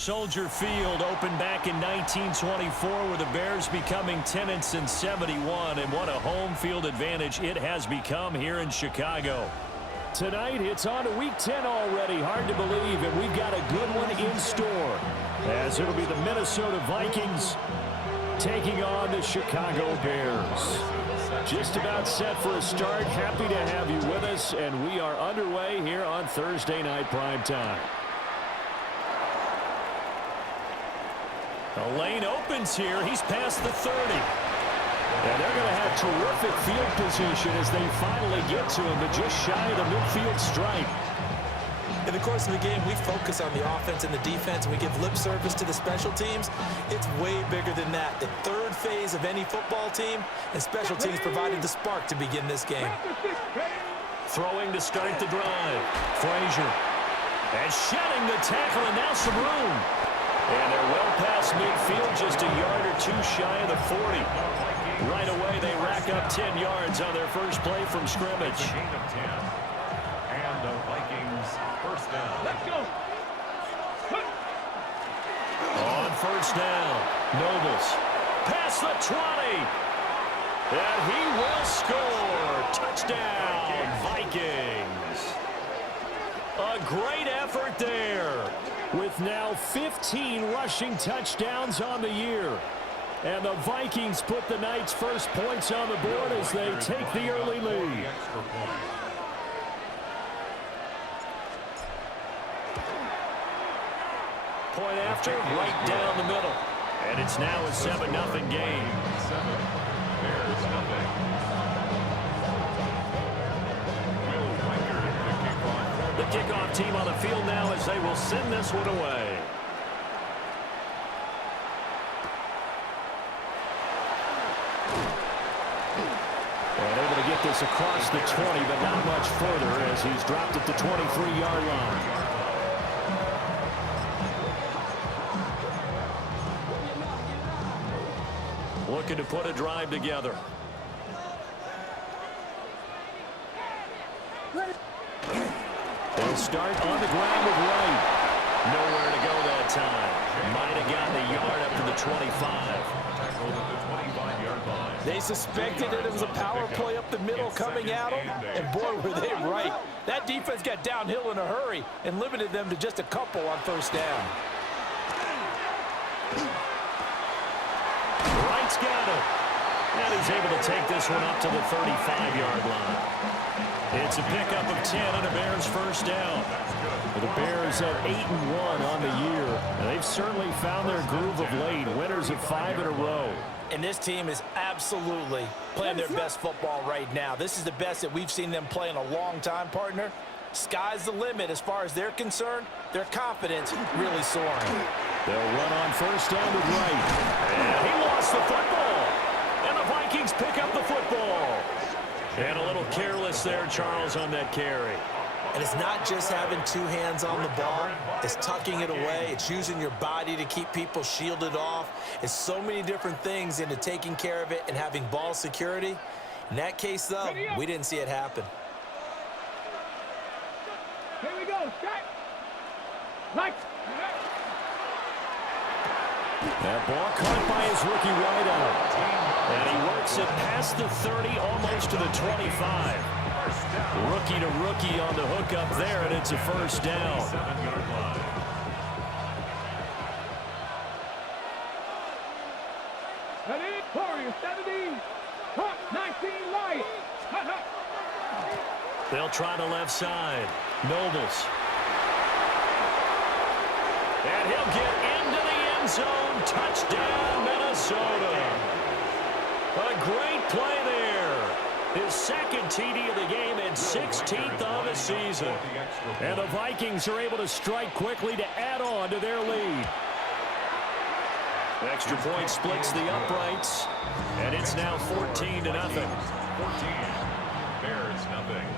Soldier Field opened back in 1924 with the Bears becoming 10-71, and what a home field advantage it has become here in Chicago. Tonight, it's on to Week 10 already. Hard to believe, and we've got a good one in store, as it'll be the Minnesota Vikings taking on the Chicago Bears. Just about set for a start. Happy to have you with us, and we are underway here on Thursday Night Primetime. The lane opens here. He's past the 30. And they're going to have terrific field position as they finally get to him, but just shy of the midfield stripe. In the course of the game, we focus on the offense and the defense, and we give lip service to the special teams. It's way bigger than that. The third phase of any football team, and special teams provided the spark to begin this game. Throwing to start the drive. Frazier. And shedding the tackle, and now some room. And they're well past midfield, just a yard or two shy of the 40. Right away, they rack up 10 yards on their first play from scrimmage. And the Vikings first down. Let's go. On first down, Nobles. Past the 20. And he will score. Touchdown, Vikings. A great effort there, with now 15 rushing touchdowns on the year. And the Vikings put the Knights' first points on the board as they take the early lead. Point after, right down the middle. And it's now a 7-0 game. Bears nothing. The kickoff team on the field now as they will send this one away. And able to get this across the 20, but not much further as he's dropped at the 23-yard line. Looking to put a drive together. They'll start on the ground with Wright. Nowhere to go that time. Might have gotten a yard up to the 25. Tackled at the 25-yard line. They suspected it was a power play up the middle coming at them, and boy, were they right. That defense got downhill in a hurry and limited them to just a couple on first down. Wright's got it. And he's able to take this one up to the 35-yard line. It's a pickup of 10 on the Bears' first down. The Bears at 8-1 on the year. And they've certainly found their groove of late. Winners of 5 in a row. And this team is absolutely playing their best football right now. This is the best that we've seen them play in a long time, partner. Sky's the limit as far as they're concerned. Their confidence really soaring. They'll run on first down with Wright. And he lost the football. And the Vikings pick up the football. And a little careless there, Charles, on that carry. And it's not just having two hands on the ball. It's tucking it away. It's using your body to keep people shielded off. It's so many different things into taking care of it and having ball security. In that case, though, we didn't see it happen. Here we go. Strike. Right. That ball caught by his rookie wideout. And he works it past the 30, almost to the 25. Rookie to rookie on the hook up there, and it's a first down. 7-yard line. Ready? Warriors 17. Hawk 19. Lions. They'll try the left side. Nobles. And he'll get into the end zone. Touchdown, Minnesota. A great play there. His second TD of the game and 16th of the season. And the Vikings are able to strike quickly to add on to their lead. Extra point splits the uprights. And it's now 14-0. 14. Bears nothing.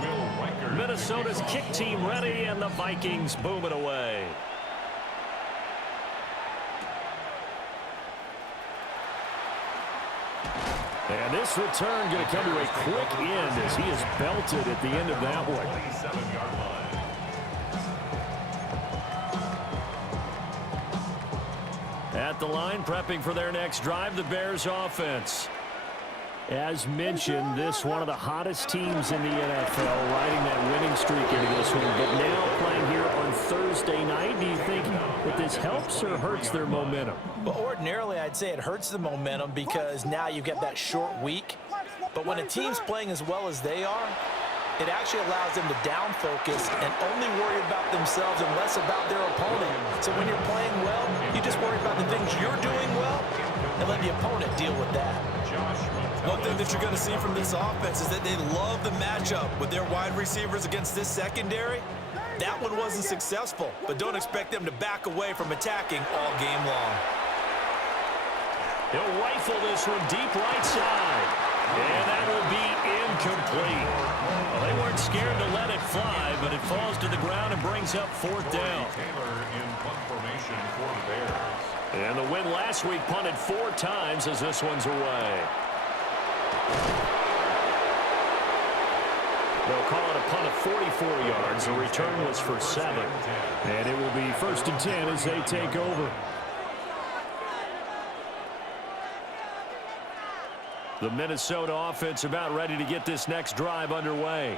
Will Riker. Minnesota's kick team ready, and the Vikings boom it away. And this return going to come to a quick end as he is belted at the end of that one. 27-yard line. at the line, prepping for their next drive, the Bears offense. As mentioned, this one of the hottest teams in the NFL, riding that winning streak into this one. But now playing here on Thursday night, do you think that this helps or hurts their momentum? Well, ordinarily, I'd say it hurts the momentum because now you get that short week. But when a team's playing as well as they are, it actually allows them to down focus and only worry about themselves and less about their opponent. So when you're playing well, you just worry about the things you're doing well and let the opponent deal with that. One thing that you're going to see from this offense is that they love the matchup with their wide receivers against this secondary. That one wasn't successful, but don't expect them to back away from attacking all game long. He'll rifle this one deep right side. And that will be incomplete. Well, they weren't scared to let it fly, but it falls to the ground and brings up fourth down. Taylor in punt formation for the Bears. And the win last week punted 4 times as this one's away. They'll call it a punt of 44 yards. The return was for 7. And it will be 1st and 10 as they take over. The Minnesota offense about ready to get this next drive underway.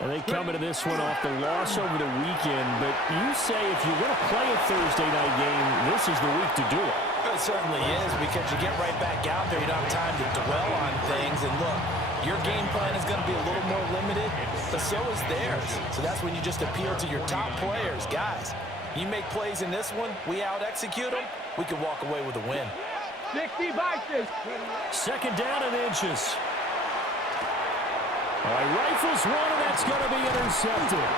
And they come into this one off the loss over the weekend, but you say if you're going to play a Thursday night game, this is the week to do it. It certainly is, because you get right back out there. You don't have time to dwell on things. And look, your game plan is going to be a little more limited, but so is theirs. So that's when you just appeal to your top players. Guys, you make plays in this one, we out-execute them, we can walk away with a win. 60 boxes. 2nd down and inches. All right, rifles one, and that's going to be intercepted.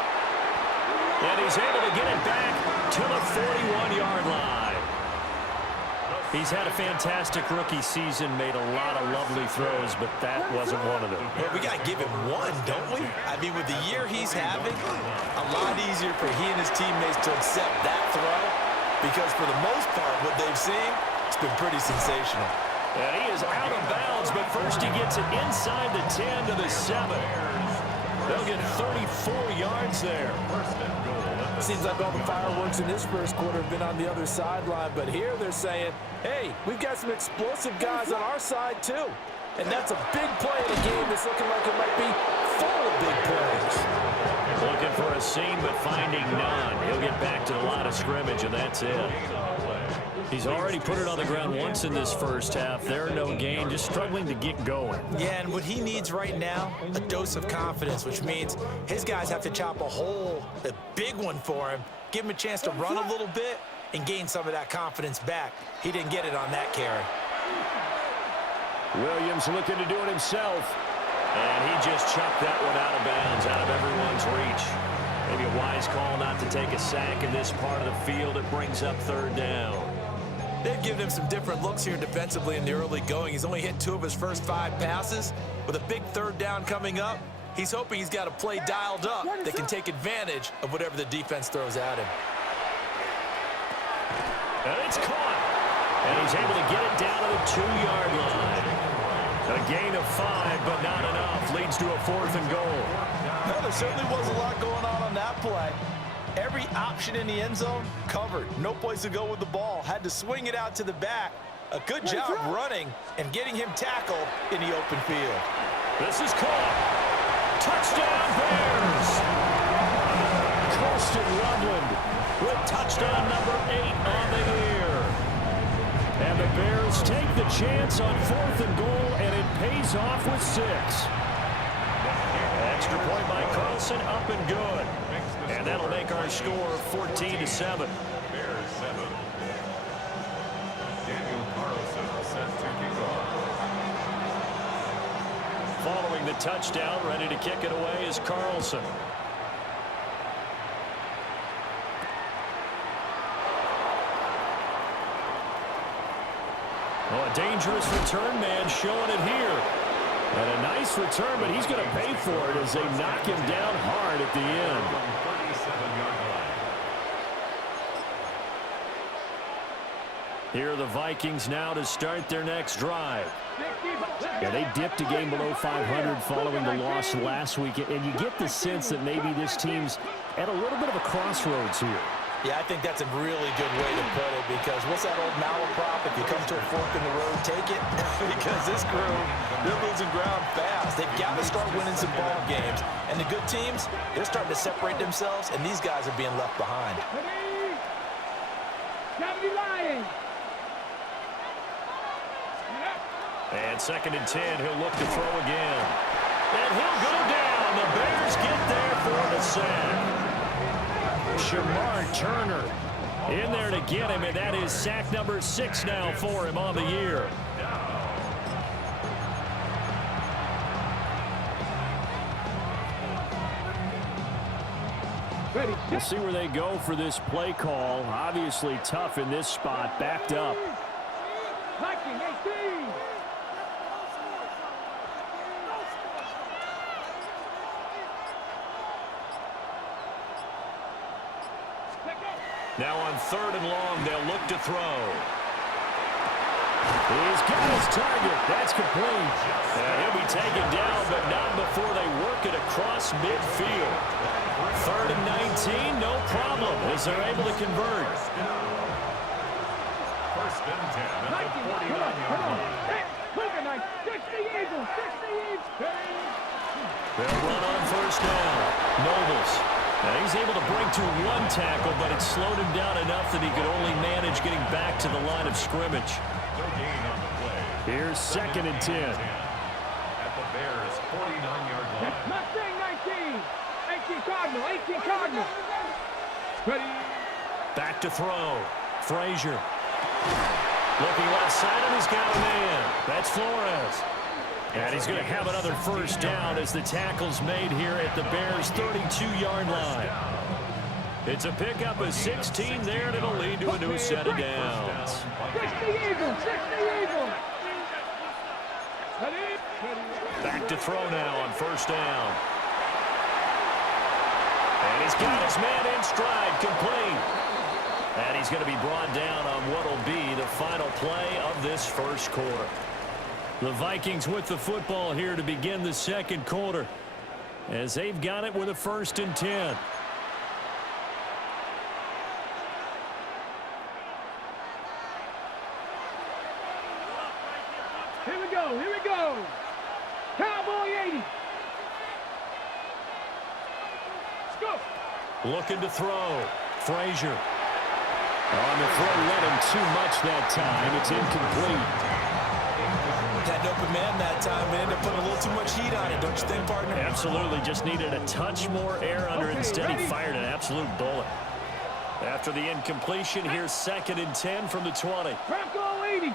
And he's able to get it back to the 41-yard line. He's had a fantastic rookie season, made a lot of lovely throws, but that wasn't one of them. Well, we got to give him one, don't we? I mean, with the year he's having, a lot easier for he and his teammates to accept that throw, because for the most part, what they've seen, it's been pretty sensational. And he is out of bounds, but first he gets it inside the 10 to the 7. They'll get 34 yards there. Seems like all the fireworks in this first quarter have been on the other sideline, but here they're saying, hey, we've got some explosive guys on our side too. And that's a big play in a game that's looking like it might be full of big plays. Looking for a seam, but finding none. He'll get back to the line of scrimmage, and that's it. He's already put it on the ground once in this first half. There, no gain, just struggling to get going. Yeah, and what he needs right now, a dose of confidence, which means his guys have to chop a hole, a big one for him, give him a chance to run a little bit and gain some of that confidence back. He didn't get it on that carry. Williams looking to do it himself. And he just chucked that one out of bounds, out of everyone's reach. Maybe a wise call not to take a sack in this part of the field. It brings up 3rd down. They've given him some different looks here defensively in the early going. He's only hit 2 of his first 5 passes. With a big 3rd down coming up, he's hoping he's got a play dialed up that can take advantage of whatever the defense throws at him. And it's caught. And he's able to get it down to the 2-yard line. A gain of 5, but not enough. Leads to a 4th and goal. No, there certainly was a lot going on that play. Every option in the end zone covered. No place to go with the ball. Had to swing it out to the back. A good job running and getting him tackled in the open field. This is caught. Touchdown Bears. Colston Loveland with touchdown number 8 on the year. And the Bears take the chance on 4th and goal, and it pays off with 6. Extra point by Carlson, up and good. And that'll make our score 14-7. Bears 7. Daniel Carlson set to kick off. Following the touchdown, ready to kick it away is Carlson. Oh, a dangerous return man showing it here. And a nice return, but he's going to pay for it as they knock him down hard at the end. 37-yard line. Here are the Vikings now to start their next drive. Yeah, they dipped a game below 500 following the loss last week, and you get the sense that maybe this team's at a little bit of a crossroads here. Yeah, I think that's a really good way to put it because what's that old malaprop? If you come to a fork in the road, take it. Because this crew, they're losing ground fast. They've got to start winning some ball games. And the good teams, they're starting to separate themselves, and these guys are being left behind. And 2nd and 10, he'll look to throw again. And he'll go down. The Bears get there for the sack. Shamar Turner in there to get him, and that is sack number 6 now for him on the year. We'll see where they go for this play call. Obviously tough in this spot, backed up. Now on 3rd and long, they'll look to throw. He's got his target. That's complete. And he'll be taken down, but not before they work it across midfield. 3rd and 19, no problem, as they're able to convert. 1st and 10 at the 49-yard line. They'll run on 1st down. Nobles. Now he's able to break to 1 tackle, but it slowed him down enough that he could only manage getting back to the line of scrimmage. No gain on the play. Here's 2nd and 10. At the Bears' 49-yard line. Mustang 19. 18 Cardinal. Ready. Back to throw. Frazier. Looking left side, and he's got a man. That's Flores. And he's going to have another 1st down as the tackle's made here at the Bears' 32-yard line. It's a pickup of 16 there, and it'll lead to a new set of downs. 60 Eagles. Back to throw now on 1st down. And he's got his man in stride, complete. And he's going to be brought down on what will be the final play of this 1st quarter. The Vikings with the football here to begin the 2nd quarter, as they've got it with a 1st and 10. Here we go. Cowboy 80. Let's go. Looking to throw. Frazier. On the throw, led him too much that time. It's incomplete. Had an open man that time, but ended up putting a little too much heat on it, don't you think, partner? Absolutely. Just needed a touch more air under it. Instead, he fired an absolute bullet. After the incompletion, here's 2nd and 10 from the 20. Bronco 80.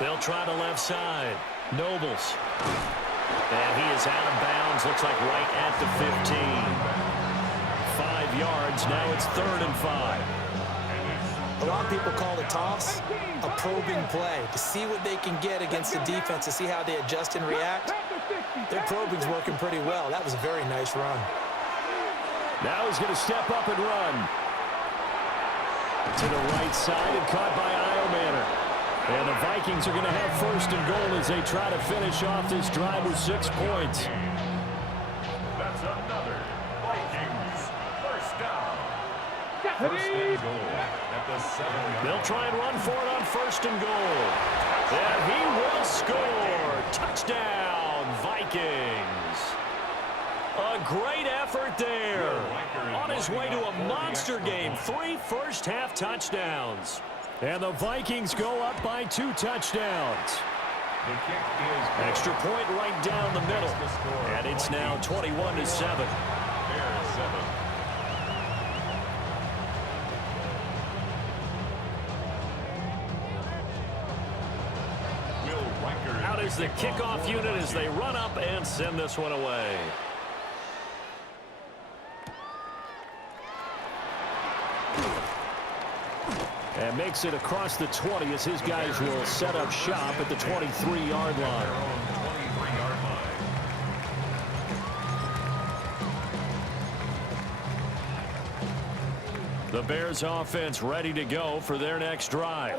They'll try the left side. Nobles. And he is out of bounds. Looks like right at the 15. 5 yards. Now it's 3rd and 5. A lot of people call the toss a probing play to see what they can get against the defense, to see how they adjust and react. Their probing's working pretty well. That was a very nice run. Now he's going to step up and run. To the right side and caught by Iomanner. And the Vikings are going to have 1st and goal as they try to finish off this drive with 6 points. That's another Vikings 1st down. 1st and goal at the 7-yard. They'll try and run for it on 1st and goal. And he will score. Touchdown, Vikings. A great effort there. On his way to a monster game. 3 first-half touchdowns. And the Vikings go up by 2 touchdowns. The kick is good. Extra point right down the middle. The score. And it's now 21-7. Bears 7. Out is the kickoff unit as they run up and send this one away. And makes it across the 20 as his guys will set up shop at the 23-yard line. The Bears offense ready to go for their next drive.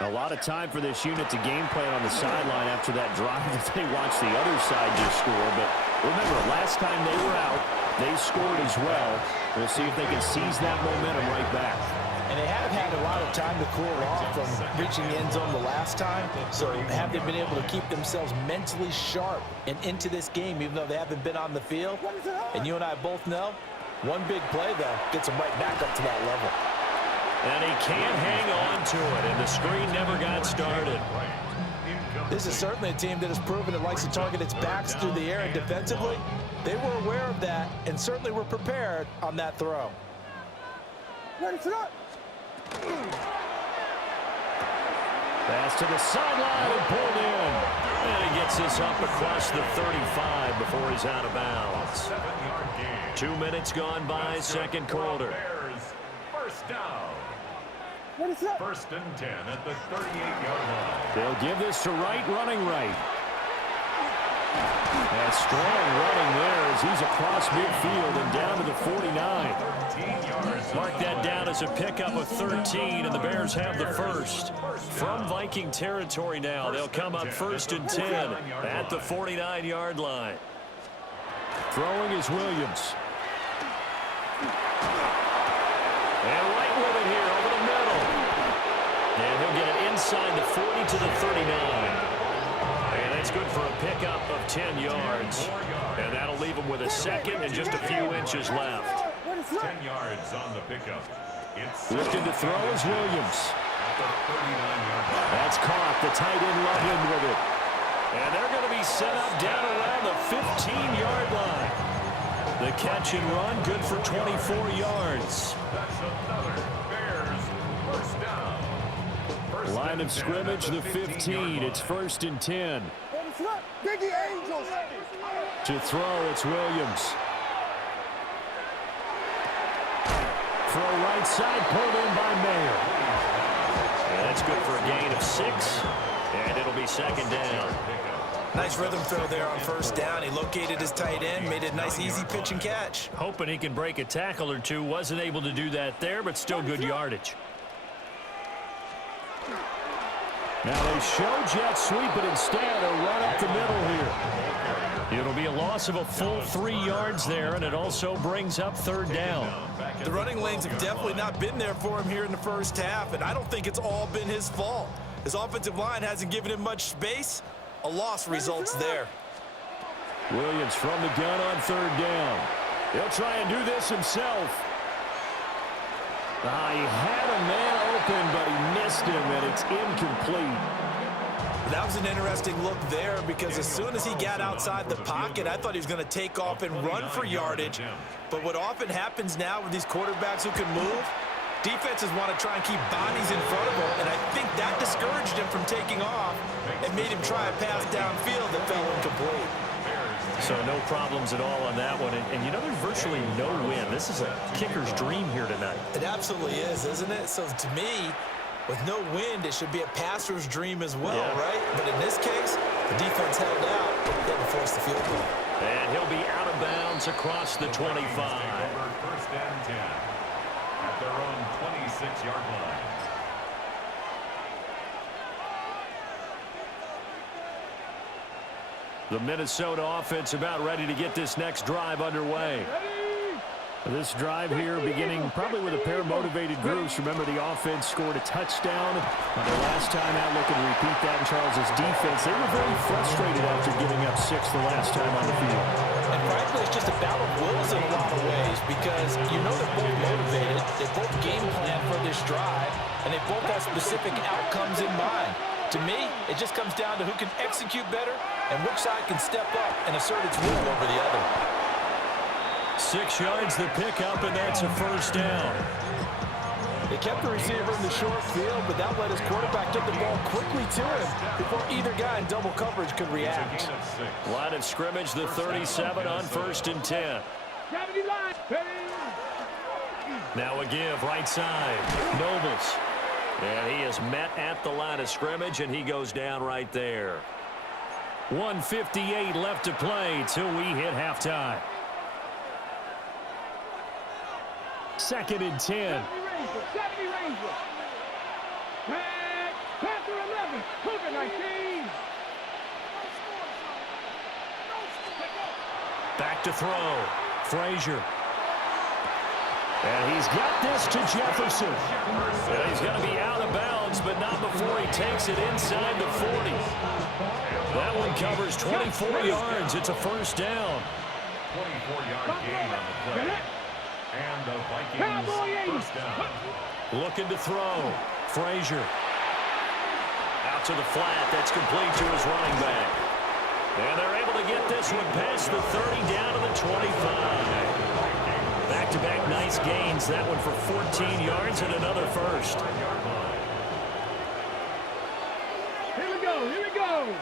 A lot of time for this unit to game plan on the sideline after that drive that they watched the other side just score. But remember, last time they were out, they scored as well. We'll see if they can seize that momentum right back. And they have had a lot of time to cool off from reaching the end zone the last time. So have they been able to keep themselves mentally sharp and into this game, even though they haven't been on the field? And you and I both know, one big play, though, gets them right back up to that level. And he can't hang on to it, and the screen never got started. This is certainly a team that has proven it likes to target its backs through the air, and defensively, they were aware of that and certainly were prepared on that throw. Pass to the sideline and pulled in. And he gets this up across the 35 before he's out of bounds. 2 minutes gone by, second quarter. First down. First and 10 at the 38-yard line. They'll give this to Wright, running right. And strong running there as he's across midfield and down to the 49. Mark that down as a pickup of 13, and the Bears have the first. From Viking territory now, they'll come up first and 10 at the 49-yard line. Throwing is Williams. And right with it here over the middle. And he'll get it inside the 40 to the 39. And that's good for a pickup of 10 yards. And that'll leave him with a second and just a few inches left. 10 yards on the pickup. Looking to throw is Williams. At the 39-yard line. That's caught. The tight end Loveland with it. And they're going to be set up down around the 15-yard line. The catch and run, good for 24 yards. That's another Bears first down. Line of scrimmage, the 15. It's first and 10. To throw, it's Williams. Throw right side, pulled in by Mayer. And that's good for a gain of 6. And it'll be second down. Nice rhythm throw there on first down. He located his tight end, made it a nice easy pitch and catch. Hoping he can break a tackle or two. Wasn't able to do that there, but still good yardage. Now they show jet sweep, but instead a run up the middle here. It'll be a loss of a full 3 yards there, and it also brings up third down. The running lanes have definitely not been there for him here in the first half, and I don't think it's all been his fault. His offensive line hasn't given him much space. A loss results there. Williams from the gun on third down. He'll try and do this himself. He had a man open, but he missed him, and it's incomplete. That was an interesting look there because as soon as he got outside the pocket, I thought he was going to take off and run for yardage. But what often happens now with these quarterbacks who can move, defenses want to try and keep bodies in front of him, and I think that discouraged him from taking off and made him try a pass downfield that fell incomplete. So no problems at all on that one. And you know, there's virtually no wind. This is a kicker's dream here tonight. It absolutely is, isn't it? So to me, with no wind, it should be a passer's dream as well, right? But in this case, the defense held out. They had to force the field goal. And he'll be out of bounds across the 25. First and 10 at their own 26-yard line. The Minnesota offense about ready to get this next drive underway. This drive here beginning probably with a pair of motivated groups. Remember, the offense scored a touchdown on the last time out. Looking to repeat that in Charles's defense. They were very frustrated after giving up 6 the last time on the field. And frankly, it's just a battle of wills in a lot of ways because you know they're both motivated. They both game plan for this drive, and they both have specific outcomes in mind. To me, it just comes down to who can execute better and which side can step up and assert its will over the other. 6 yards the pickup, and that's a first down. They kept the receiver in the short field, but that let his quarterback get the ball quickly to him before either guy in double coverage could react. Line of scrimmage, the 37 on first and 10. Now a give, right side. Nobles. And he is met at the line of scrimmage, and he goes down right there. 1:58 left to play till we hit halftime. Second and 10. Second 19. Back to throw. Frazier. And he's got this to Jefferson. And he's going to be out of bounds, but not before he takes it inside the 40. That one covers 24 yards. It's a first down. 24-yard gain on the play. And the Vikings first down. Looking to throw. Frazier. Out to the flat. That's complete to his running back. And they're able to get this one past the 30 down to the 25. Back-to-back nice gains. That one for 14 yards and another first. Here we go. Here we go.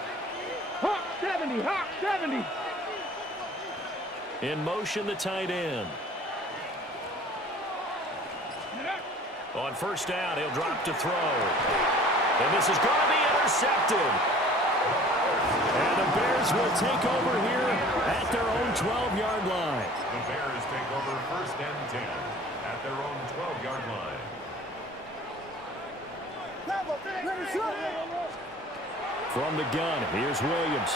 Hawk 70. Hawk 70. In motion, the tight end. On first down, he'll drop to throw. And this is going to be intercepted. And the Bears will take over here at their own 12-yard line. The Bears take over first and 10 at their own 12-yard line. From the gun, here's Williams.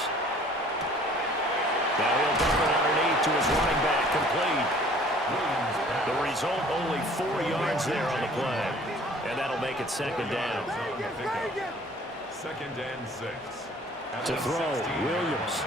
Now he'll dump it underneath to his running back, complete. The result, only 4 yards there on the play. And that'll make it second down. Second and 6. To throw, Williams.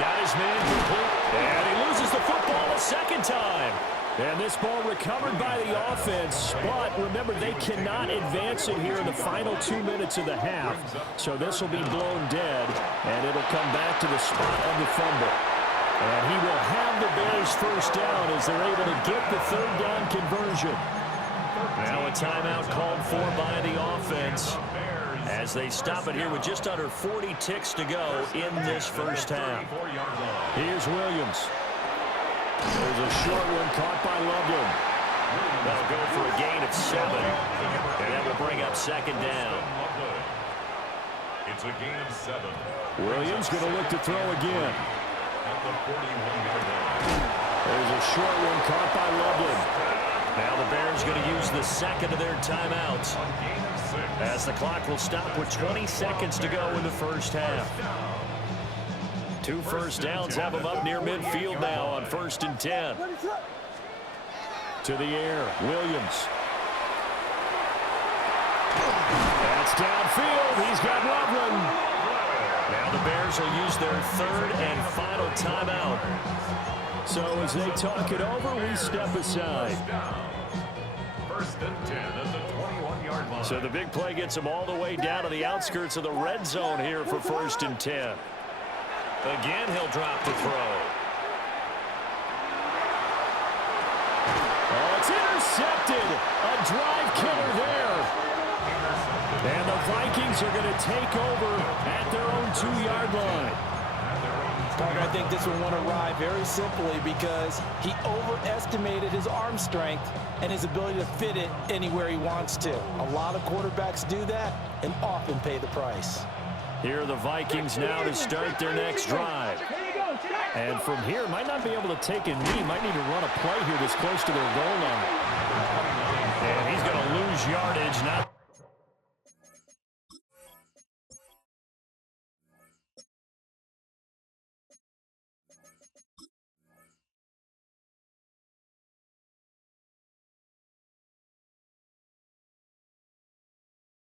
Got his man complete. And he loses the football a second time. And this ball recovered by the offense. But remember, they cannot advance it here in the final 2 minutes of the half. So this will be blown dead. And it'll come back to the spot of the fumble. And he will have the Bears first down as they're able to get the third down conversion. Now a timeout called for by the offense as they stop it here with just under 40 ticks to go in this first half. Here's Williams. There's a short one caught by Loveland. That'll go for a gain of 7. And that will bring up second down. It's a gain of 7. Williams going to look to throw again. At the 41-yard line. There's a short one caught by Loveland. Now the Bears going to use the second of their timeouts as the clock will stop with 20 seconds to go in the first half. 2 first downs have them up near midfield now on first and 10. To the air, Williams. That's downfield. He's got Loveland. Now the Bears will use their third and final timeout. So as they talk it over, we step aside. First and 10 at the 21-yard line. So the big play gets them all the way down to the outskirts of the red zone here for first and 10. Again, he'll drop to throw. Oh, it's intercepted. A drive killer there. And the Vikings are going to take over at their own 2-yard line. Parker, I think this one won't arrive very simply because he overestimated his arm strength and his ability to fit it anywhere he wants to. A lot of quarterbacks do that and often pay the price. Here are the Vikings now to start their next drive. And from here, might not be able to take a knee. Might need to run a play here this close to their goal line. And he's going to lose yardage. Not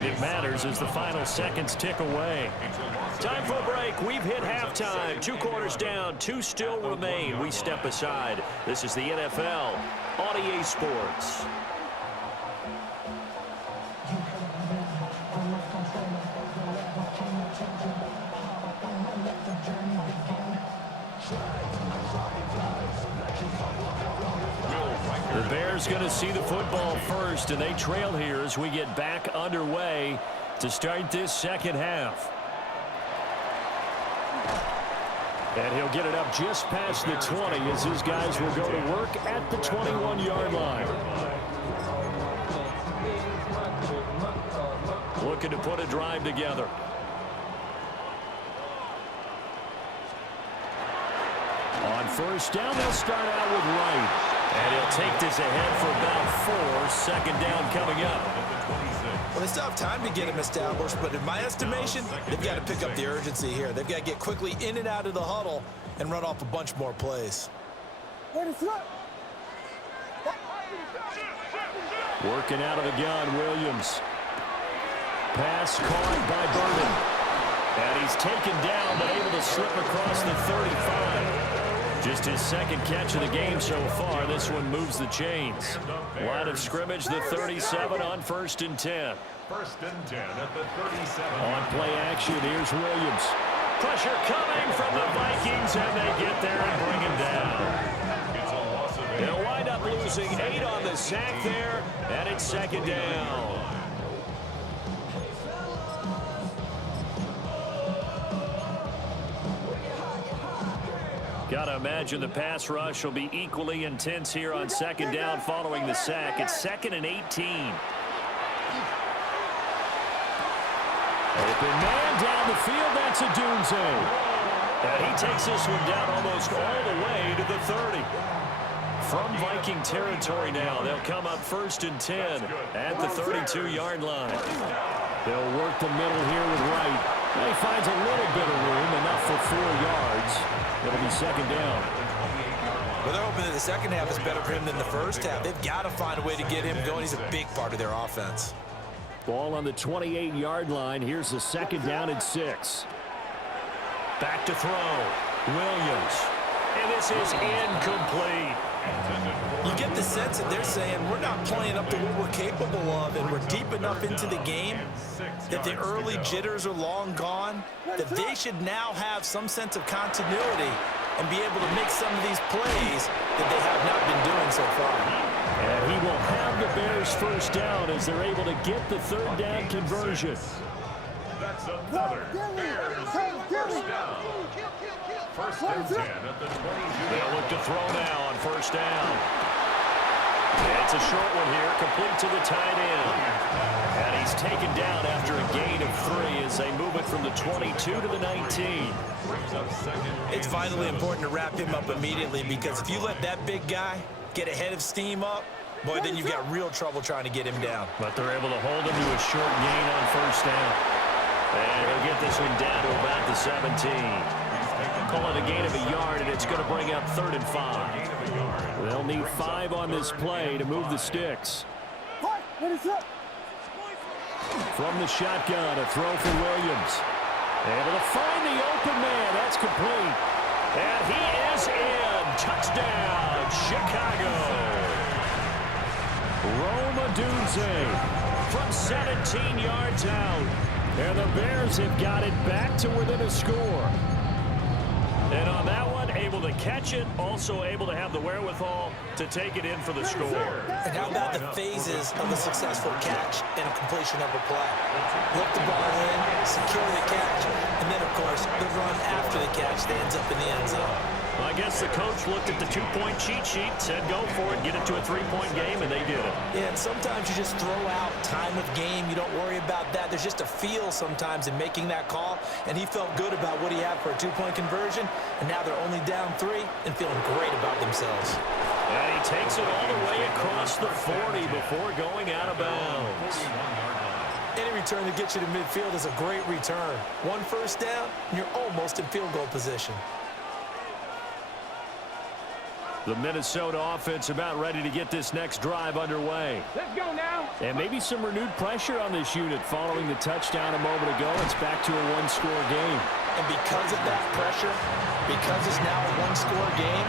it matters as the final seconds tick away. Time for a break. We've hit halftime. 2 quarters down, 2 still remain. We step aside. This is the NFL on EA Sports. The Bears going to see the football first, and they trail here as we get back underway to start this second half. And he'll get it up just past the 20 as his guys will go to work at the 21-yard line. Looking to put a drive together. On first down, they'll start out with Wright. And he'll take this ahead for about 4. Second down coming up. Well, they still have time to get him established, but in my estimation, they've got to pick up the urgency here. They've got to get quickly in and out of the huddle and run off a bunch more plays. Working out of the gun, Williams. Pass caught by Burden. And he's taken down, but able to slip across the 35. Just his second catch of the game so far. This one moves the chains. Line of scrimmage, the 37 on 1st and 10. 1st and 10 at the 37. On play action, here's Williams. Pressure coming from the Vikings, and they get there and bring him down. It's a loss of 8. They'll wind up losing 8 on the sack there, and it's second down. Got to imagine the pass rush will be equally intense here on second down following the sack. It's 2nd and 18. Open man down the field. That's a Dunze. And he takes this one down almost all the way to the 30. From Viking territory now, they'll come up 1st and 10 at the 32-yard line. They'll work the middle here with Wright. He finds a little bit of room, enough for 4 yards. It'll be second down. Well, they're hoping that the second half is better for him than the first half. They've got to find a way to get him going. He's a big part of their offense. Ball on the 28-yard line. Here's the second down and 6. Back to throw. Williams. And this is incomplete. You get the sense that they're saying we're not playing up to what we're capable of, and we're deep enough into the game that the early jitters are long gone, that they should now have some sense of continuity and be able to make some of these plays that they have not been doing so far. And he will have the Bears first down as they're able to get the third down conversion. That's another Bears first down. 1st and 10 at the 22. They'll look to throw now on first down. It's a short one here, complete to the tight end. And he's taken down after a gain of 3 as they move it from the 22 to the 19. It's vitally important to wrap him up immediately, because if you let that big guy get a head of steam up, boy, then you've got real trouble trying to get him down. But they're able to hold him to a short gain on first down. And he'll get this one down to about the 17. Call it a gain of a yard, and it's going to bring up 3rd and 5. They'll need 5 on this play to move the sticks. From the shotgun, a throw for Williams. Able to find the open man. That's complete. And he is in. Touchdown, Chicago. Rome Odunze from 17 yards out. And the Bears have got it back to within a score. And on that one, able to catch it, also able to have the wherewithal to take it in for the score. And how about the phases of a successful catch and a completion of a play? Look the ball in, secure the catch, and then, of course, the run after the catch that ends up in the end zone. Well, I guess the coach looked at the 2-point cheat sheet, said go for it, get it to a 3-point game, and they did it. Yeah, and sometimes you just throw out time of game. You don't worry about that. There's just a feel sometimes in making that call, and he felt good about what he had for a 2-point conversion, and now they're only down 3 and feeling great about themselves. And he takes it all the way across the 40 before going out of bounds. Any return to get you to midfield is a great return. 1 first down, and you're almost in field goal position. The Minnesota offense about ready to get this next drive underway. Let's go now. And maybe some renewed pressure on this unit following the touchdown a moment ago. It's back to a 1-score game. And because of that pressure, because it's now a 1-score game,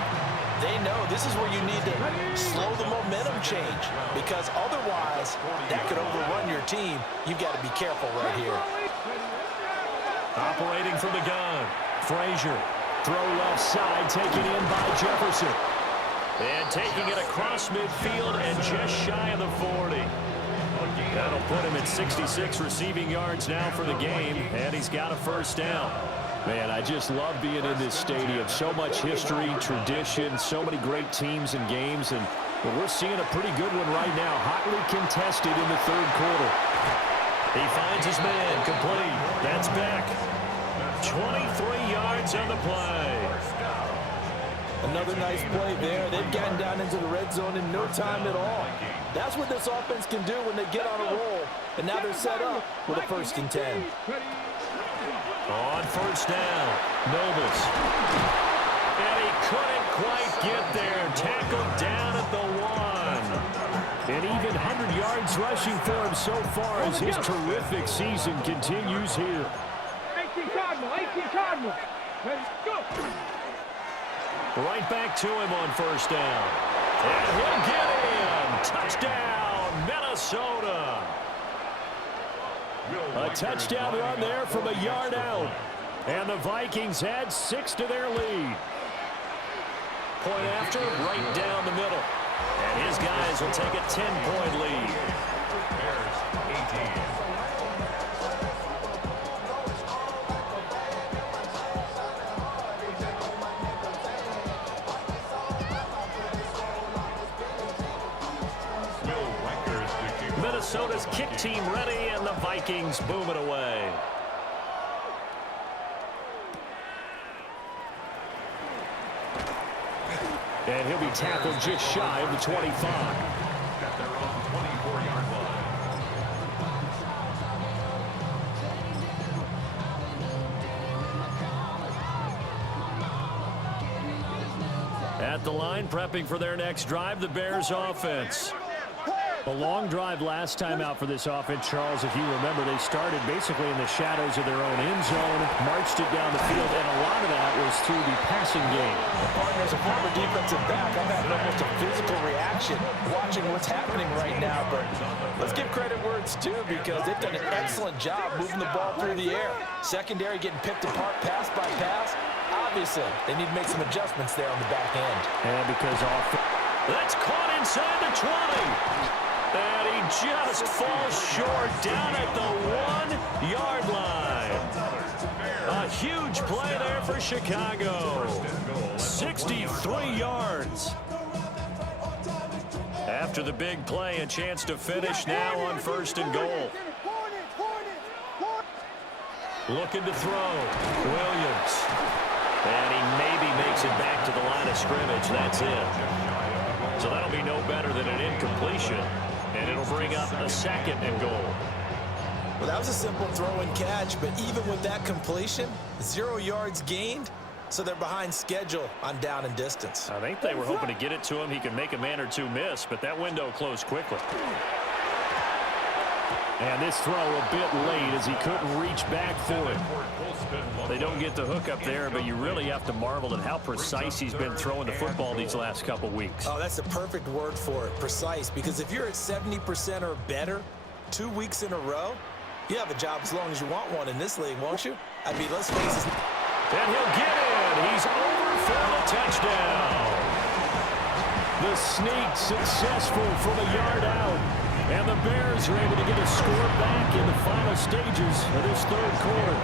they know this is where you need to slow the momentum change, because otherwise that could overrun your team. You've got to be careful right here. Operating from the gun, Frazier. Throw left side, taken in by Jefferson. And taking it across midfield and just shy of the 40. That'll put him at 66 receiving yards now for the game, and he's got a first down. Man, I just love being in this stadium. So much history, tradition, so many great teams and games, and we're seeing a pretty good one right now. Hotly contested in the 3rd quarter. He finds his man, complete. That's Beck. 23 yards on the play. Another nice play there. They've gotten down into the red zone in no time at all. That's what this offense can do when they get on a roll. And now they're set up with a 1st and 10. On first down, Novus. And he couldn't quite get there. Tackled down at the 1. And even 100 yards rushing for him so far as his terrific season continues here. 18 Cardinal. Ready, go. Right back to him on first down. And he'll get in. Touchdown, Minnesota. A touchdown run there from a yard out. And the Vikings add 6 to their lead. Point after, right down the middle. And his guys will take a 10-point lead. Bears 18. Minnesota's kick team ready, and the Vikings boom it away. And he'll be tackled just shy of the 25. At their own 24-yard line. At the line, prepping for their next drive, the Bears offense. A long drive last time out for this offense, Charles. If you remember, they started basically in the shadows of their own end zone, marched it down the field, and a lot of that was through the passing game. Partner, as a former defensive back, I'm having almost a physical reaction watching what's happening right now. But let's give credit where it's due, because they've done an excellent job moving the ball through the air. Secondary getting picked apart pass by pass. Obviously, they need to make some adjustments there on the back end. And because that's caught inside the 20. And he just falls short down at the 1-yard line. A huge play there for Chicago. 63 yards. After the big play, a chance to finish now on 1st and goal. Looking to throw. Williams. And he maybe makes it back to the line of scrimmage. That's it. So that'll be no better than an incompletion. And it'll bring up a 2nd and goal. Well, that was a simple throw and catch, but even with that completion, 0 yards gained, so they're behind schedule on down and distance. I think they were hoping to get it to him. He could make a man or two miss, but that window closed quickly. And this throw a bit late as he couldn't reach back for it. They don't get the hook up there, but you really have to marvel at how precise he's been throwing the football these last couple weeks. Oh, that's the perfect word for it, precise, because if you're at 70% or better 2 weeks in a row, you have a job as long as you want one in this league, won't you? I mean, let's face it. And he'll get in. He's over for the touchdown. The sneak successful from a yard out. And the Bears are able to get a score back in the final stages of this 3rd quarter.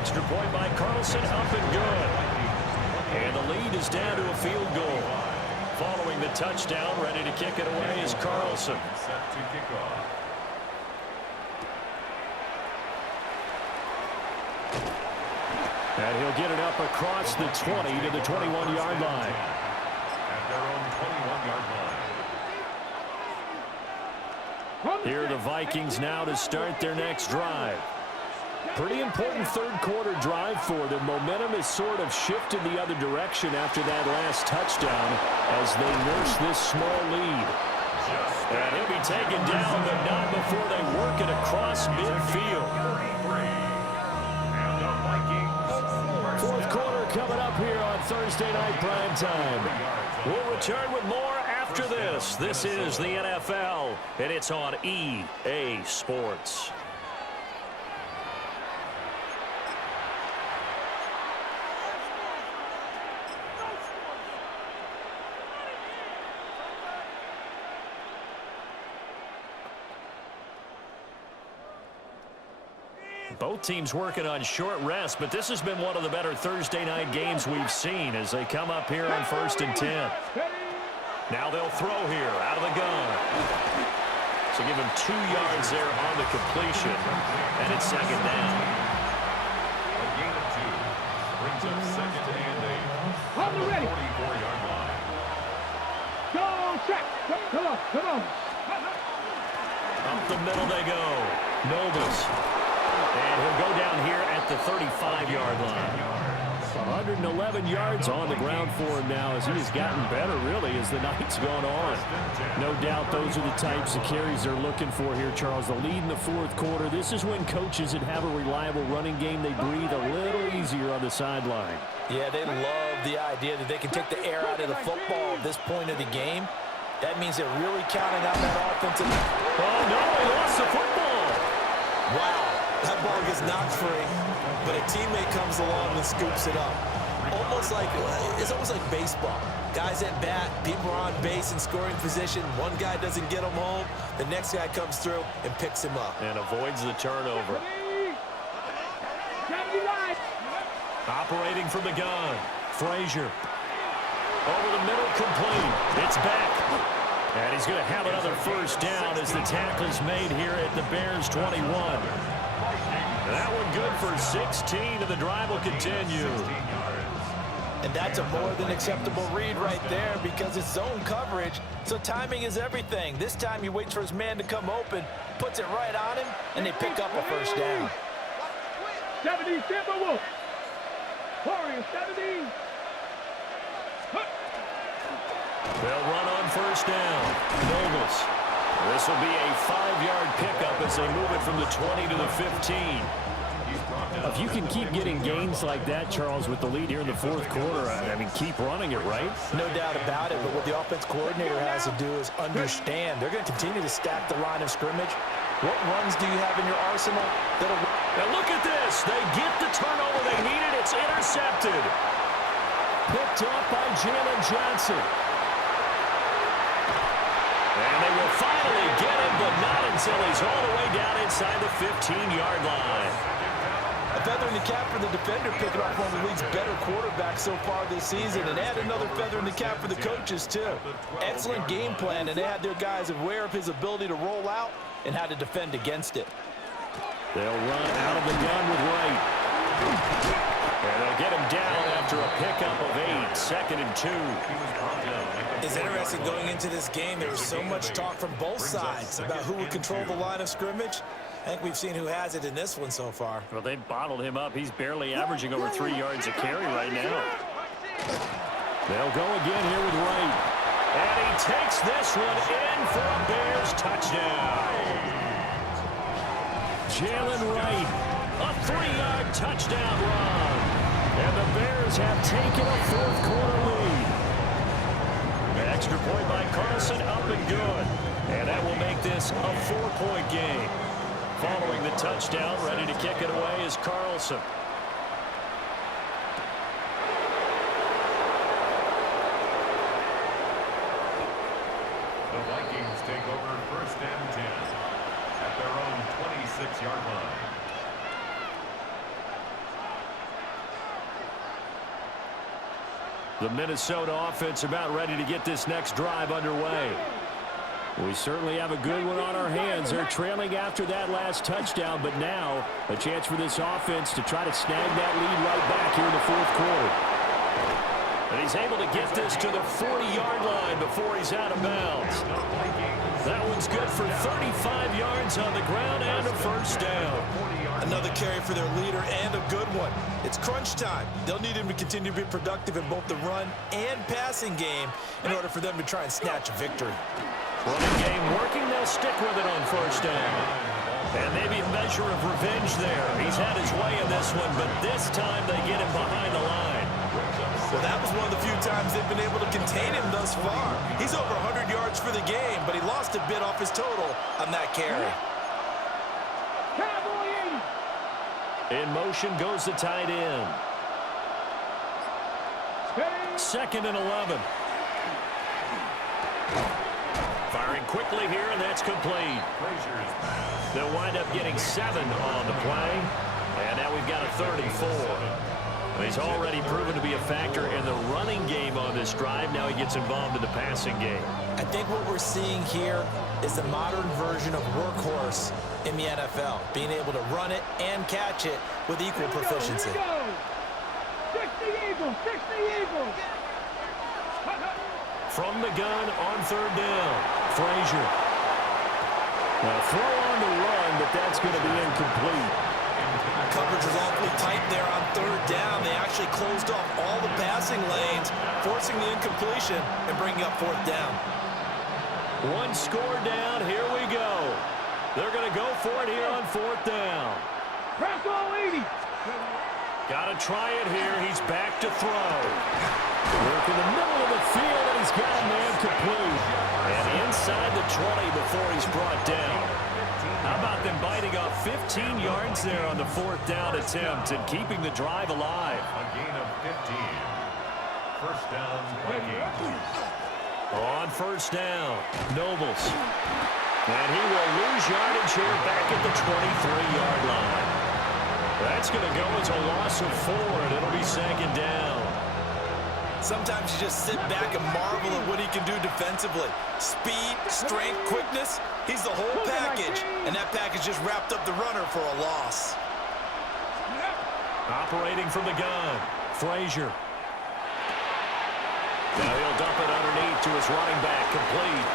Extra point by Carlson, up and good. And the lead is down to a field goal. Following the touchdown, ready to kick it away is Carlson. Set to kick off. And he'll get it up across the 20 to the 21-yard line. At their own 21-yard line. Here are the Vikings now to start their next drive. Pretty important 3rd quarter drive for them. Momentum has sort of shifted the other direction after that last touchdown as they nurse this small lead. And he'll be taken down, but not before they work it across midfield. And the Vikings. 4th quarter coming up here on Thursday Night Primetime. We'll return with more after this. This is the NFL, and it's on EA Sports. Both teams working on short rest, but this has been one of the better Thursday night games we've seen as they come up here on 1st and 10. Now they'll throw here out of the gun. So give him 2 yards there on the completion, and it's 2nd down. A gain of 2 brings up 2nd and 8. Come on. Up the middle they go. Nobles. And he'll go down here at the 35-yard line. 111 yards on the ground for him now as he has gotten better, really, as the night's gone on. No doubt those are the types of carries they're looking for here, Charles. The lead in the fourth quarter. This is when coaches that have a reliable running game, they breathe a little easier on the sideline. Yeah, they love the idea that they can take the air out of the football at this point of the game. That means they're really counting on that offensive. Oh, no, he lost the football. Wow, that ball gets knocked free, but a teammate comes along and scoops it up. It's almost like baseball. Guys at bat, people are on base in scoring position. One guy doesn't get him home. The next guy comes through and picks him up. And avoids the turnover. Operating from the gun. Frazier. Over the middle, complete. It's back. And he's going to have another first down as the tackle's made here at the Bears 21. That one good for 16, and the drive will continue. And that's a more than acceptable read right there because it's zone coverage, so timing is everything. This time he waits for his man to come open, puts it right on him, and they pick up a first down. 70, Timberwolves. Warriors, 70. They'll run on first down. Nobles. This will be a 5-yard pickup as they move it from the 20 to the 15. If you can keep getting gains like that, Charles, with the lead here in the fourth quarter, I mean, keep running it, right? No doubt about it, but what the offense coordinator has to do is understand. They're going to continue to stack the line of scrimmage. What runs do you have in your arsenal? Now look at this. They get the turnover they needed. It's intercepted. Picked off by Jalen Johnson. And they will finally get him, but not until he's all the way down inside the 15-yard line. A feather in the cap for the defender, picking off one of the league's better quarterbacks so far this season, and add another feather in the cap for the coaches, too. Excellent game plan, and they had their guys aware of his ability to roll out and how to defend against it. They'll run out of the gun with Wright. And they'll get him down after a pickup of 8, 2nd and 2. It's interesting going into this game. There was so much talk from both sides about who would control the line of scrimmage. I think we've seen who has it in this one so far. Well, they've bottled him up. He's barely averaging over 3 yards a carry right now. They'll go again here with Wright. And he takes this one in for a Bears touchdown. Jalen Wright, a 3-yard touchdown run. And the Bears have taken a fourth quarter lead. Extra point by Carlson, up and good. And that will make this a 4-point game. Following the touchdown, ready to kick it away is Carlson. The Vikings take over 1st and 10 at their own 26-yard line. The Minnesota offense about ready to get this next drive underway. We certainly have a good one on our hands. They're trailing after that last touchdown, but now a chance for this offense to try to snag that lead right back here in the fourth quarter. And he's able to get this to the 40-yard line before he's out of bounds. That one's good for 35 yards on the ground and a first down. Another carry for their leader and a good one. It's crunch time. They'll need him to continue to be productive in both the run and passing game in order for them to try and snatch a victory. Running game working, they'll stick with it on first down. And maybe a measure of revenge there. He's had his way in this one, but this time they get him behind the line. Well, that was one of the few times they've been able to contain him thus far. He's over 100 yards for the game, but he lost a bit off his total on that carry. In motion goes the tight end. 2nd and 11. Firing quickly here, and that's complete. They'll wind up getting 7 on the play. And now we've got a 3rd and 4. He's already proven to be a factor in the running game on this drive. Now he gets involved in the passing game. I think what we're seeing here is the modern version of workhorse in the NFL, being able to run it and catch it with equal proficiency. 60 Eagles, 60 Eagles. From the gun on 3rd down. Frazier. Now throw on the run, but that's going to be incomplete. Coverage was awfully tight there on third down. They actually closed off all the passing lanes, forcing the incompletion and bringing up fourth down. One score down. Here we go. They're going to go for it here on fourth down. Press all 80. Got to try it here. He's back to throw. Work in the middle of the field, and he's got a man complete. And inside the 20 before he's brought down. How about them biting off 15 yards there on the fourth down attempt and keeping the drive alive? A gain of 15. First down, Vikings. On first down, Nobles. And he will lose yardage here back at the 23-yard line. That's going to go as a loss of 4, and it'll be second down. Sometimes you just sit back and marvel at what he can do defensively. Speed, strength, quickness, he's the whole package. And that package just wrapped up the runner for a loss. Operating from the gun, Frazier. Now he'll dump it underneath to his running back, complete.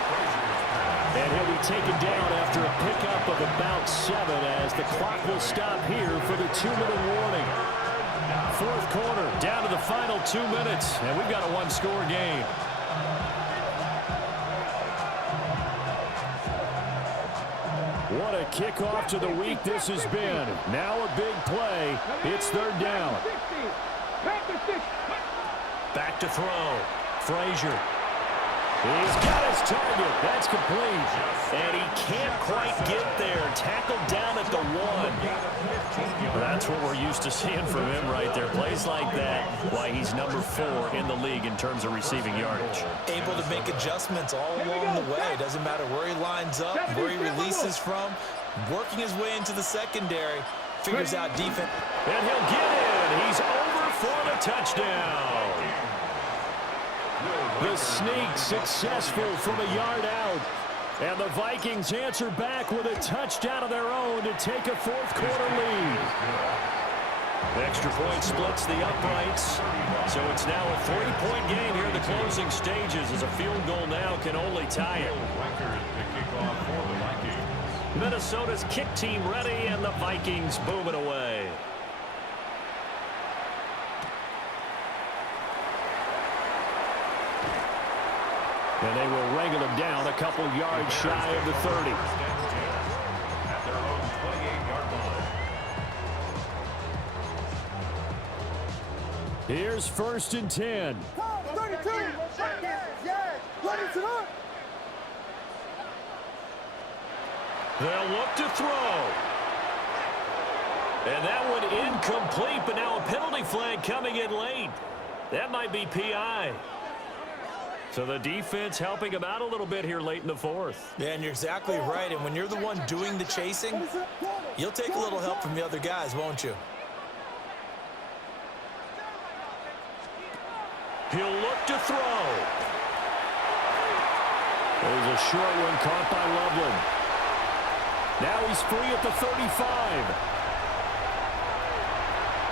And he'll be taken down after a pickup of about 7 as the clock will stop here for the 2-minute warning. Fourth quarter, down to the final 2 minutes, and we've got a one-score game. What a kickoff to the week this has been. Now a big play. It's third down. Back to throw. Frazier. He's got his target. That's complete. And he can't quite get there. Tackled down at the 1. That's what we're used to seeing from him right there. Plays like that. Why, he's number 4 in the league in terms of receiving yardage. Able to make adjustments all along the way. Doesn't matter where he lines up, where he releases from. Working his way into the secondary. Figures out defense. And he'll get in. He's over for the touchdown. The sneak successful from a yard out. And the Vikings answer back with a touchdown of their own to take a fourth quarter lead. Extra point splits the uprights. So it's now a 3-point game here in the closing stages as a field goal now can only tie it. Minnesota's kick team ready and the Vikings booming away. And they will wrangle him down a couple yards shy of the 30. At their own 28-yard line. Here's first and 10. 32. They'll look to throw. And that one incomplete, but now a penalty flag coming in late. That might be PI. So the defense helping him out a little bit here late in the fourth. Yeah, and you're exactly right. And when you're the one doing the chasing, you'll take a little help from the other guys, won't you? He'll look to throw. There's a short one caught by Loveland. Now he's free at the 35.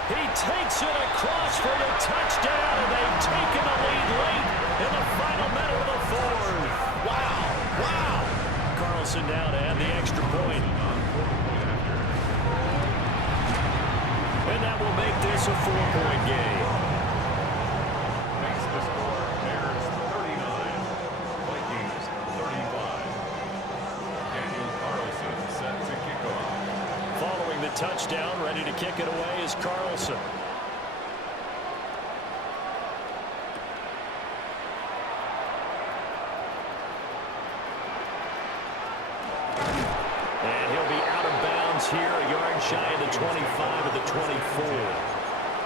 He takes it across for the touchdown, and they've taken the lead late in the final minute of the fourth. Wow. Carlson now to add the extra point. And that will make this a 4-point game. Makes the score Bears 39, Vikings 35. Daniel Carlson set to kick off. Following the touchdown, ready to kick it away is Carlson. And he'll be out of bounds here, a yard shy of the 25 of the 24.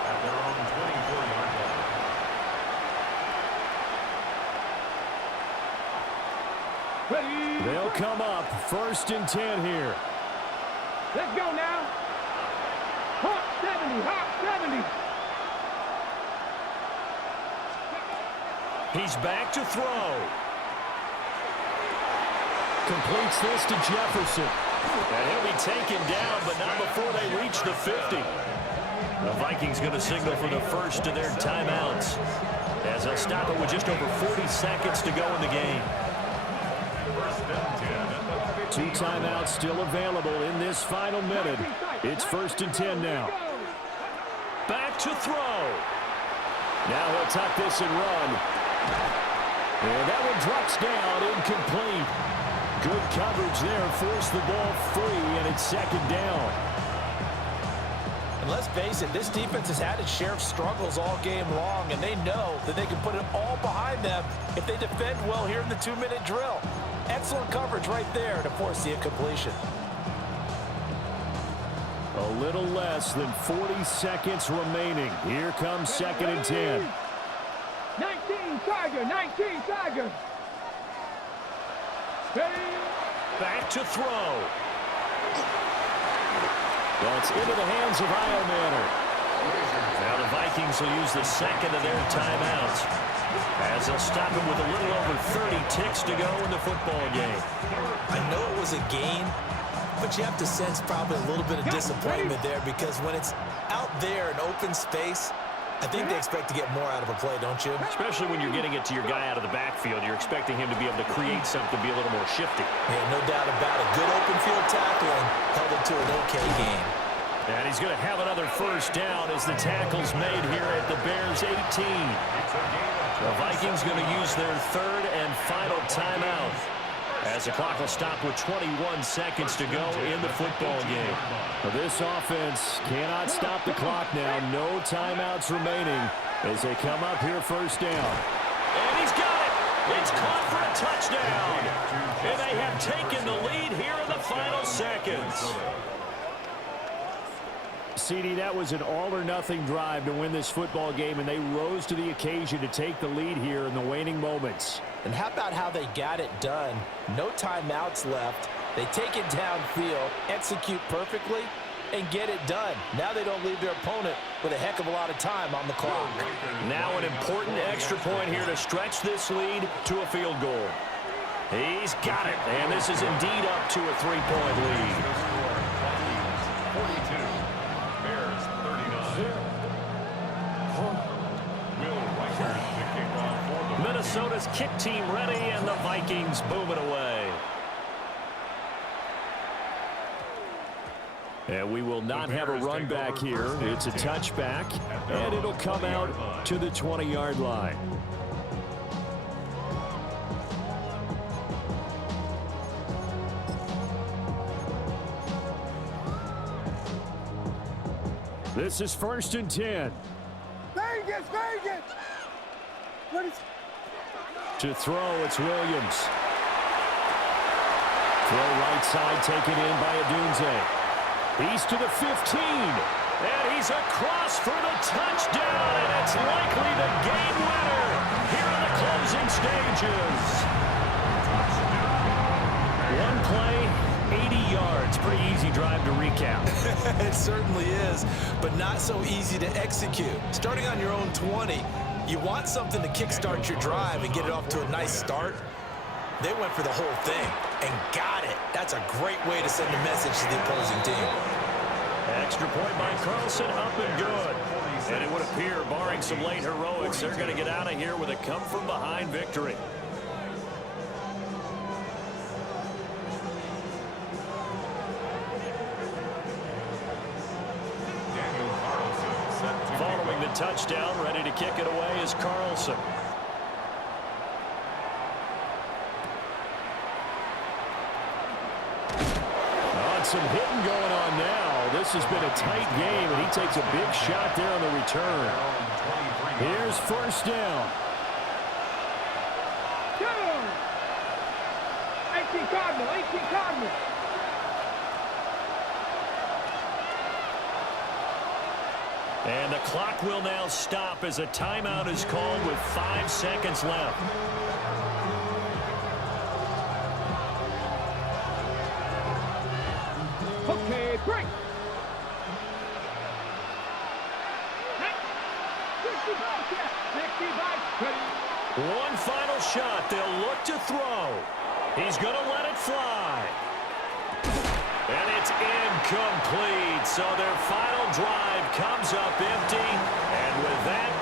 At their own 24-yard line. Ready. They'll come up first and 10 here. Let's go now. Hawk 70. Hawk 70. He's back to throw. Completes this to Jefferson. And he'll be taken down, but not before they reach the 50. The Vikings going to signal for the first of their timeouts, as they'll stop it with just over 40 seconds to go in the game. First and 10 at the 2 timeouts still available in this final minute. It's 1st and 10 now. Back to throw. Now he'll tuck this and run. And that one drops down, incomplete. Good coverage there, forced the ball free, and it's 2nd down. And let's face it, this defense has had its share of struggles all game long, and they know that they can put it all behind them if they defend well here in the 2-minute drill. Excellent coverage right there to force the incompletion. A little less than 40 seconds remaining. Here comes 2nd and 10. 19 Tiger, 19 Tiger. Back to throw. That's into the hands of Iomanner. Now the Vikings will use the 2nd of their timeouts, as they'll stop him with a little over 30 ticks to go in the football game. I know it was a gain, but you have to sense probably a little bit of disappointment there, because when it's out there in open space, I think they expect to get more out of a play, don't you? Especially when you're getting it to your guy out of the backfield. You're expecting him to be able to create something, be a little more shifty. Yeah, no doubt about it. Good open field tackling held it to an okay game. And he's going to have another 1st down as the tackle's made here at the Bears' 18. The Vikings going to use their 3rd and final timeout, as the clock will stop with 21 seconds to go in the football game. Well, this offense cannot stop the clock now. No timeouts remaining as they come up here 1st down. And he's got it. It's caught for a touchdown. And they have taken the lead here in the final seconds. CD, that was an all-or-nothing drive to win this football game, and they rose to the occasion to take the lead here in the waning moments. And how about how they got it done? No timeouts left. They take it downfield, execute perfectly, and get it done. Now they don't leave their opponent with a heck of a lot of time on the clock. Now an important extra point here to stretch this lead to a field goal. He's got it, and this is indeed up to a 3-point lead. 42. Bears 39. Will Reichard to kick off for the Minnesota's kick team ready, and the Vikings booming away. And we will not have a run back here. It's a touchback, and it'll come out to the 20-yard line. This is 1st and 10. Vegas, Vegas. What is... To throw, it's Williams. Throw right side taken in by Adunze. He's to the 15. And he's across for the touchdown. And it's likely the game winner here in the closing stages. One play, 80 yards. Pretty easy drive to recap. It certainly is, but not so easy to execute. Starting on your own 20, you want something to kickstart your drive and get it off to a nice start. They went for the whole thing and got it. That's a great way to send a message to the opposing team. Extra point by Carlson, up and good. And it would appear, barring some late heroics, they're going to get out of here with a come-from-behind victory. Daniel Carlson set to Following the touchdown, ready to kick it away is Carlson. Some hitting going on now. This has been a tight game, and he takes a big shot there on the return. Here's 1st down. 18 Cardinal, 18 Cardinal. And the clock will now stop as a timeout is called with 5 seconds left. Okay, break. 65. One final shot. They'll look to throw. He's going to let it fly. And it's incomplete. So their final drive comes up empty. And with that,